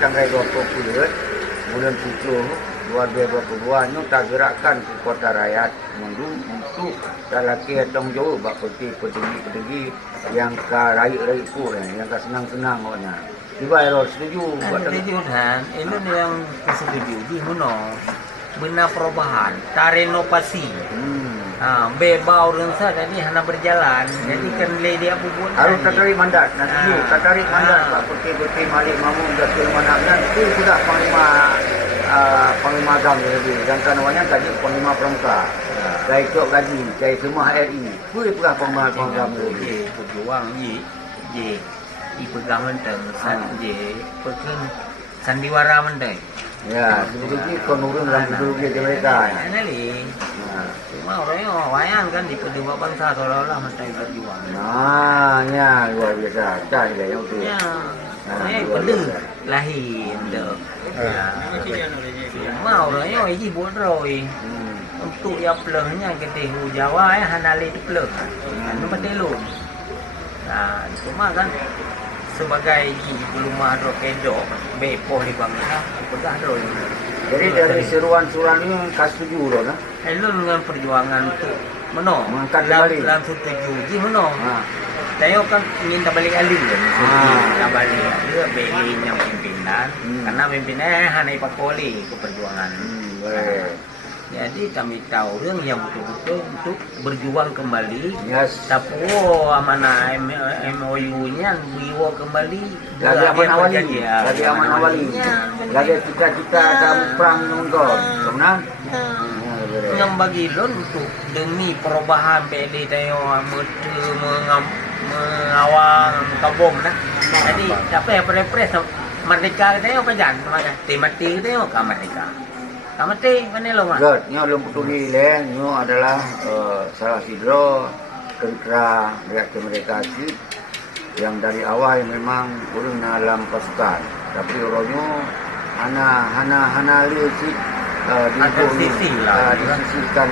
tanggal 20 bulan 7 2022 nyo tak gerakkan ke kota rakyat untuk lelaki tanggung jawab bak pedegi yang ka rakyat pun yang ka senang-senang ona. Tiba error setuju setuju kan ini yang setuju di mana benar perubahan renovasi bebau rengsa tadi hanya berjalan jadi kan dia bubuan harus tertarik mandat nanti tertarik mandat Pak Putih Malik Mamun Datul Manaknan itu sudah Panglima Agam lebih dan namanya gaji Panglima Pramuka gaya cok gaji gaya semua RI boleh pula Panglima Agam lebih berjuang i pegang menteng pegang sandiwara menteng ya sebetulnya konurun dalam ideologi mereka ini cuma orangnya wayang kan di kedua bangsa seolah-olah menteng berjuang ya luar biasa cah dia yang itu pedih lahir cuma orangnya ini bodoh untuk yang pelahnya kita Jawa hanali itu pelah itu betelung nah cuma kan sebagai belum ada kedok bepo di bangsa sudah ada jadi dari seruan-seruan ini kasih setuju loh nah dengan perjuangan untuk mengangkat kembali dalam setuju di saya kan minta balik alih minta balik alih belinya pimpinan karena pimpinannya hanya Pak Poli ke perjuangan jadi kami tahu yang betul-betul untuk berjuang kembali tapi amanah MOU-nya biwa kembali lagi aman awali lagi cita-cita dalam perang nonton kemudian yang bagi lon untuk demi perubahan PD tayo mengawal kabum nah jadi apa ya perepres merdeka tayo kajan mati tayo ka merdeka kamati kanilo mah nyo belum peduli nyo adalah salah sidro tentara rakyat kemerdekaan yang dari awal memang urung dalam pasukan tapi orangnya hana lihat disisihkan